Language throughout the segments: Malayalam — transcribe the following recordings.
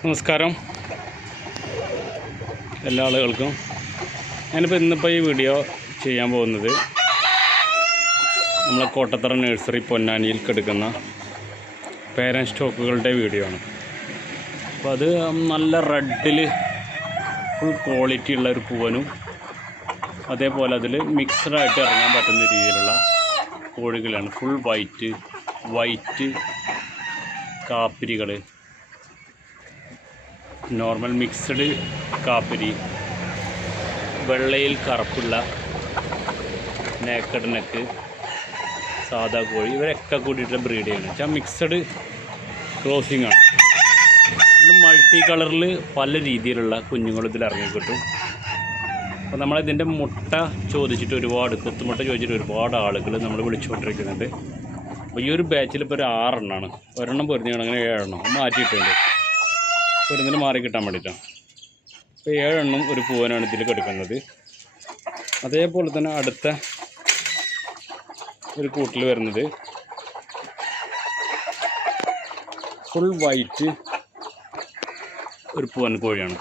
നമസ്കാരം. എല്ലാ ആളുകൾക്കും. ഞാനിപ്പോൾ ഇന്നിപ്പോൾ ഈ വീഡിയോ ചെയ്യാൻ പോകുന്നത് നമ്മളെ കോട്ടത്തറ നഴ്സറി പൊന്നാനിയിൽ കിടക്കുന്ന പേരൻ സ്റ്റോക്കുകളുടെ വീഡിയോ ആണ്. അപ്പോൾ അത് നല്ല റെഡിൽ ഫുൾ ക്വാളിറ്റി ഉള്ള ഒരു പൂവനും അതേപോലെ അതിൽ മിക്സഡായിട്ട് ഇറങ്ങാൻ പറ്റുന്ന രീതിയിലുള്ള കോഴികളാണ്. ഫുൾ വൈറ്റ് വൈറ്റ് കാപ്പിരികൾ നോർമൽ മിക്സഡ് കാപ്പരി വെള്ളയിൽ കറുപ്പുള്ള നേക്കഡ് നെക്ക് സാധാ കോഴി ഇവരൊക്കെ കൂടിയിട്ടുള്ള ബ്രീഡ് ചെയ്യണം വെച്ചാൽ മിക്സഡ് ക്രോസിംഗ് ആണ്. മൾട്ടി കളറിൽ പല രീതിയിലുള്ള കുഞ്ഞുങ്ങൾ ഇതിൽ ഇറങ്ങി കിട്ടും അപ്പോൾ നമ്മളിതിന്റെ മുട്ട ചോദിച്ചിട്ട് ഒരുപാട് കൊത്തുമുട്ട ചോദിച്ചിട്ട് ഒരുപാട് ആളുകൾ നമ്മൾ വിളിച്ചുകൊണ്ടിരിക്കുന്നുണ്ട്. അപ്പോൾ ഈ ഒരു ബാച്ചിൽ ഇപ്പോൾ ഒരു ആറെണ്ണമാണ് ഒരെണ്ണം പൊരിഞ്ഞാണ് അങ്ങനെ ഏഴെണ്ണം മാറ്റിയിട്ടുണ്ട്. പൊരുന്നിന് മാറി കിട്ടാൻ വേണ്ടിയിട്ടാണ് അപ്പോൾ ഏഴെണ്ണം ഒരു പൂവനാണ് ഇതിൽ കിടക്കുന്നത്. അതേപോലെ തന്നെ അടുത്ത ഒരു കൂട്ടിൽ വരുന്നത് ഫുൾ വൈറ്റ് ഒരു പൂവൻ കോഴിയാണ്.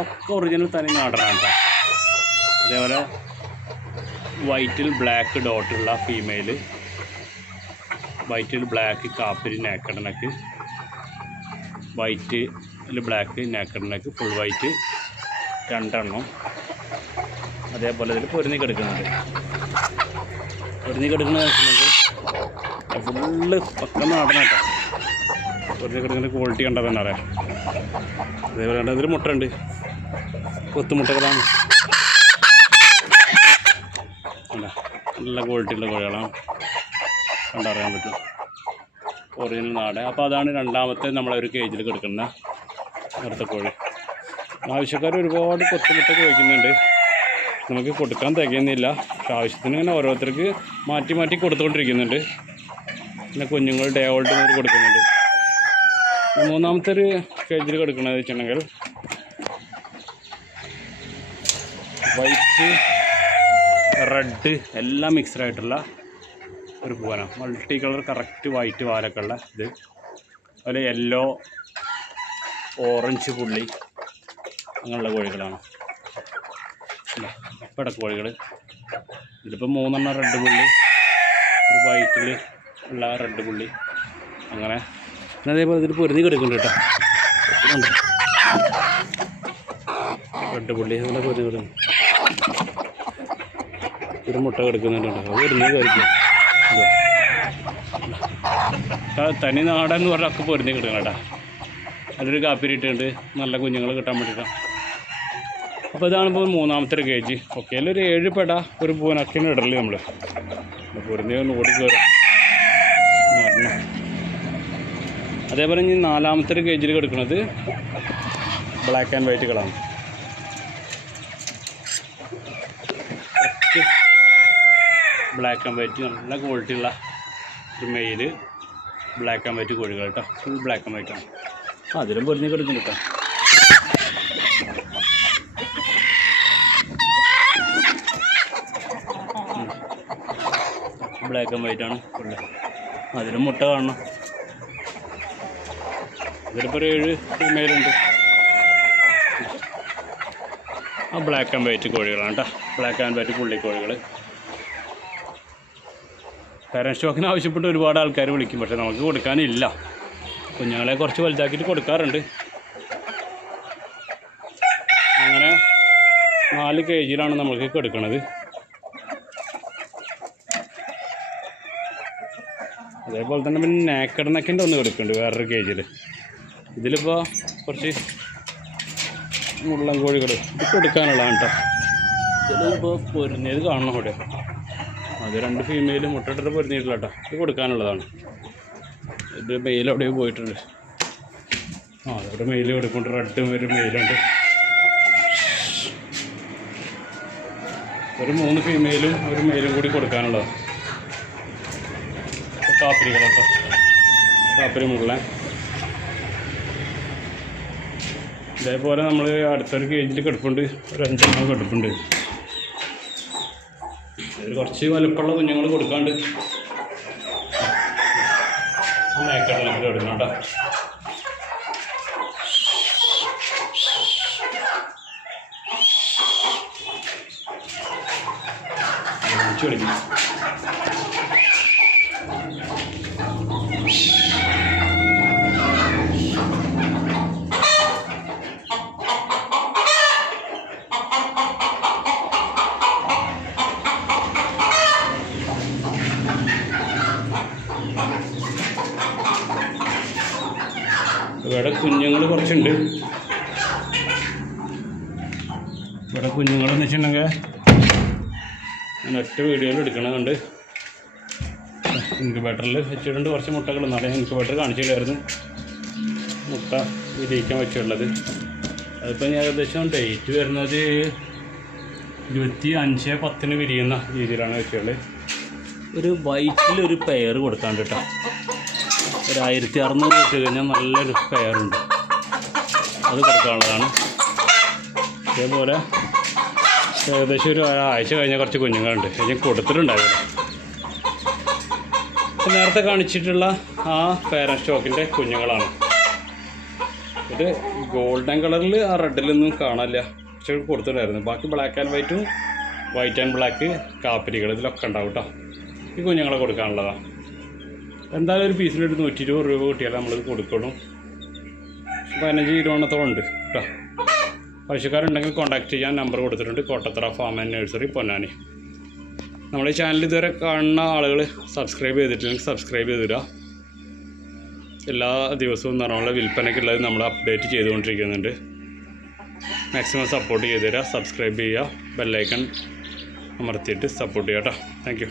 ഒക്കെ ഒറിജിനൽ തനി നാടനാണ് അതേപോലെ വൈറ്റിൽ ബ്ലാക്ക് ഡോട്ടുള്ള ഫീമെയിൽ വൈറ്റിൽ ബ്ലാക്ക് കാപ്പിരി നേക്കടനക്ക് വൈറ്റിൽ ബ്ലാക്ക് നാക്കറിനേക്ക് ഫുൾ വൈറ്റ് രണ്ടെണ്ണം. അതേപോലെ ഇതിൽ പൊരുന്നി കിടക്കുന്നുണ്ട്. പൊരുന്നി കിടക്കുന്നത് വെച്ചിട്ടുണ്ടെങ്കിൽ ഫുള്ള് പക്ക നാടനാട്ടോ പൊരുന്നി കിടക്കുന്ന ക്വാളിറ്റി കണ്ടാൽ തന്നെ അറിയാം. അതേപോലെ തന്നെ ഇതിൽ മുട്ടയുണ്ട്. കൊത്തുമുട്ടകളാണ്. നല്ല ക്വാളിറ്റിയുള്ള കോഴികളാണ്. കണ്ടറിയാൻ പറ്റും. ഒറിജിനൽ നാട് അപ്പോൾ അതാണ് രണ്ടാമത്തെ നമ്മളെ ഒരു കേജിൽ കിടക്കുന്ന അടുത്ത കോഴി. ആവശ്യക്കാർ ഒരുപാട് കൊത്തുമുട്ട ചോദിക്കുന്നുണ്ട് നമുക്ക് കൊടുക്കാൻ തികയുന്നില്ല. പക്ഷെ ആവശ്യത്തിന് ഇങ്ങനെ ഓരോരുത്തർക്ക് മാറ്റി മാറ്റി കൊടുത്തുകൊണ്ടിരിക്കുന്നുണ്ട്. പിന്നെ കുഞ്ഞുങ്ങൾ ഡേ ഓൾഡ് മുതൽ കൊടുക്കുന്നുണ്ട്. മൂന്നാമത്തെ ഒരു കേജിൽ കൊടുക്കണത് വെച്ചിട്ടുണ്ടെങ്കിൽ വൈറ്റ് റെഡ് എല്ലാം മിക്സ്ഡ് ആയിട്ടുള്ള ഒരു പൂവനാണ് മൾട്ടി കളർ കറക്റ്റ് വൈറ്റ് വാലൊക്കെ ഉള്ള ഇത്. അതുപോലെ യെല്ലോ ഓറഞ്ച് പുള്ളി അങ്ങനെയുള്ള കോഴികളാണ്. ഇപ്പം കോഴികൾ ഇതിലിപ്പോൾ മൂന്നെണ്ണം റെഡ് പുള്ളി ഒരു വൈറ്റിൽ ഉള്ള റെഡ് പുള്ളി. അങ്ങനെ. അതേപോലെ ഇതിൽ പൊരുതി കിടക്കുന്നുണ്ട് കേട്ടോ. റെഡ് പുള്ളി അങ്ങനെ പൊരുതി കിടക്കുന്നു ഒരു മുട്ട കിടക്കുന്നുണ്ട് അത് ഒരുങ്ങി കഴിക്കും തനി നാടൻ എന്ന് പറഞ്ഞാൽ ഒക്കെ പൊരുന്നി കിട്ടണം കേട്ടോ. അതിലൊരു കാപ്പി ഇട്ടിട്ടുണ്ട്. നല്ല കുഞ്ഞുങ്ങൾ കിട്ടാൻ വേണ്ടിയിട്ടാണ് അപ്പോൾ ഇതാണിപ്പോൾ മൂന്നാമത്തെ ഒരു കെ ജി ഓക്കെ ഒരു ഏഴ് പെട ഒരു പൂനക്കിന് ഇടൽ നമ്മൾ പൊരുന്നി ഒന്ന് ഓടി കയറും അതേപോലെ ഇനി നാലാമത്തെ ഒരു കെ ജിയിൽ കിടക്കുന്നത് ബ്ലാക്ക് ആൻഡ് വൈറ്റുകളാണ് ബ്ലാക്ക് ആൻഡ് വൈറ്റ് നല്ല ക്വാളിറ്റി ഉള്ള ഒരു മെയിൽ ബ്ലാക്ക് ആൻഡ് വൈറ്റ് കോഴികൾ കേട്ടോ ഫുൾ ബ്ലാക്ക് ആൻഡ് വൈറ്റ് ആണ്. അതിലും പൊരിഞ്ഞ് കിടക്കും കേട്ടോ ബ്ലാക്ക് ആൻഡ് വൈറ്റ് ആണ് ഫുള്ള് അതിലും മുട്ട കാണണം. ഇതിലിപ്പോൾ ഒരു ഏഴ് ഫീമെയിലുണ്ട് ആ ബ്ലാക്ക് ആൻഡ് വൈറ്റ് കോഴികളാണ് കേട്ടോ ബ്ലാക്ക് ആൻഡ് വൈറ്റ് പുള്ളി കോഴികൾ പാരൻ സ്റ്റോക്കിന് ആവശ്യപ്പെട്ട് ഒരുപാട് ആൾക്കാർ വിളിക്കും പക്ഷേ നമുക്ക് കൊടുക്കാനില്ല. കുഞ്ഞുങ്ങളെ കുറച്ച് വലുതാക്കിയിട്ട് കൊടുക്കാറുണ്ട്. അങ്ങനെ നാല് കെ ജിയിലാണ് നമ്മൾക്ക് കൊടുക്കണത്. അതേപോലെ തന്നെ പിന്നെ നാക്കടനക്കിന്റെ ഒന്ന് കൊടുക്കുന്നുണ്ട് വേറൊരു കെ ജിയിൽ ഇതിലിപ്പോൾ കുറച്ച് മുള്ളൻ കോഴികൾ ഇത് കൊടുക്കാനുള്ളതാണ് കേട്ടോ ഇതിലിപ്പോൾ പൊരുന്നത് കാണണം ഇവിടെ. അത് രണ്ട് ഫീമെയിൽ മുട്ടയിട്ടിട്ട് പൊരുന്നിട്ടില്ല കേട്ടോ ഇത് കൊടുക്കാനുള്ളതാണ്. ഇത് മെയിൽ എവിടെയോ പോയിട്ടുണ്ട്. ആ അവിടെ മെയിൽ കൊടുക്കുന്നുണ്ട് റെഡ് ഒരു മെയിലുണ്ട് ഒരു മൂന്ന് ഫീമെയിലും ഒരു മെയിലും കൂടി കൊടുക്കാനുള്ളതാണ്. കാപ്പിരി കേട്ടോ കാപ്പിരി മുള്ള ഇതേപോലെ നമ്മൾ അടുത്തൊരു കേജിൽ കിടപ്പുണ്ട്. ഒരു അഞ്ചെണ്ണം കിടപ്പുണ്ട്. ഒരു കുറച്ച് വലുപ്പമുള്ള കുഞ്ഞുങ്ങൾ കൊടുക്കാണ്ട്. മേക്കടലിൽ കൊടുക്കണം കേട്ടോ. വിളിക്കും ഇവിടെ കുഞ്ഞുങ്ങൾ കുറച്ചുണ്ട്. ഇവിടെ കുഞ്ഞുങ്ങളെന്ന് വെച്ചിട്ടുണ്ടെങ്കിൽ ഞാൻ ഒറ്റ വീഡിയോയിൽ എടുക്കണതുകൊണ്ട് ഇൻക്യുബേറ്ററിൽ വെച്ചിട്ടുണ്ട് കുറച്ച് മുട്ടകൾ നാളെ ഇൻക്യുബേറ്റർ കാണിച്ചിട്ടായിരുന്നു മുട്ട വിജയിക്കാൻ വെച്ചിട്ടുള്ളത്. അതിപ്പോൾ ഞാൻ ഏകദേശം ഡേറ്റ് വരുന്നത് ഇരുപത്തി അഞ്ച് പത്തിന് വിരിയുന്ന രീതിയിലാണ് വെച്ചുള്ളത് ഒരു വൈറ്റിൽ ഒരു പെയർ കൊടുക്കാണ്ട് കേട്ടോ. ഒരു ആയിരത്തി അറുന്നൂറ് ഇട്ട് കഴിഞ്ഞാൽ നല്ലൊരു പെയറുണ്ട് അത് കൊടുക്കാനുള്ളതാണ്. അതേപോലെ ഏകദേശം ഒരു ആഴ്ച കഴിഞ്ഞാൽ കുറച്ച് കുഞ്ഞുങ്ങളുണ്ട്. ഞാൻ കൊടുത്തിട്ടുണ്ടായിരുന്നു നേരത്തെ കാണിച്ചിട്ടുള്ള ആ പേരൻ സ്റ്റോക്കിന്റെ കുഞ്ഞുങ്ങളാണ്. ഇത് ഗോൾഡൻ കളറിൽ ആ റെഡിലൊന്നും കാണാനില്ല. പക്ഷെ കൊടുത്തിട്ടുണ്ടായിരുന്നു. ബാക്കി ബ്ലാക്ക് ആൻഡ് വൈറ്റും വൈറ്റ് ആൻഡ് ബ്ലാക്ക് കാപ്പിരികൾ ഇതിലൊക്കെ ഉണ്ടാവും കേട്ടോ ഈ കുഞ്ഞുങ്ങളെ കൊടുക്കാനുള്ളതാണ് എന്തായാലും ഒരു പീസിന് ഒരു നൂറ്റി ഇരുപത് രൂപ കിട്ടിയാൽ നമ്മളിത് കൊടുക്കണം പതിനഞ്ച് ഇരുപതെണ്ണത്തോളം ഉണ്ട് കേട്ടോ ആവശ്യക്കാരുണ്ടെങ്കിൽ കോൺടാക്ട് ചെയ്യാൻ നമ്പർ കൊടുത്തിട്ടുണ്ട്. Kottathara farm and nursery Ponnani. നമ്മുടെ ഈ ചാനൽ ഇതുവരെ കാണുന്ന ആളുകൾ സബ്സ്ക്രൈബ് ചെയ്തിട്ടില്ലെങ്കിൽ സബ്സ്ക്രൈബ് ചെയ്തു ചെയ്തിടുക. എല്ലാ ദിവസവും നിറമുള്ള വിൽപ്പനയ്ക്കുള്ളത് നമ്മൾ അപ്ഡേറ്റ് ചെയ്തുകൊണ്ടിരിക്കുന്നുണ്ട്. മാക്സിമം സപ്പോർട്ട് ചെയ്തു തരാം സബ്സ്ക്രൈബ് ചെയ്യുക ബെല്ലൈക്കൺ അമർത്തിയിട്ട് സപ്പോർട്ട് ചെയ്യാം കേട്ടോ താങ്ക്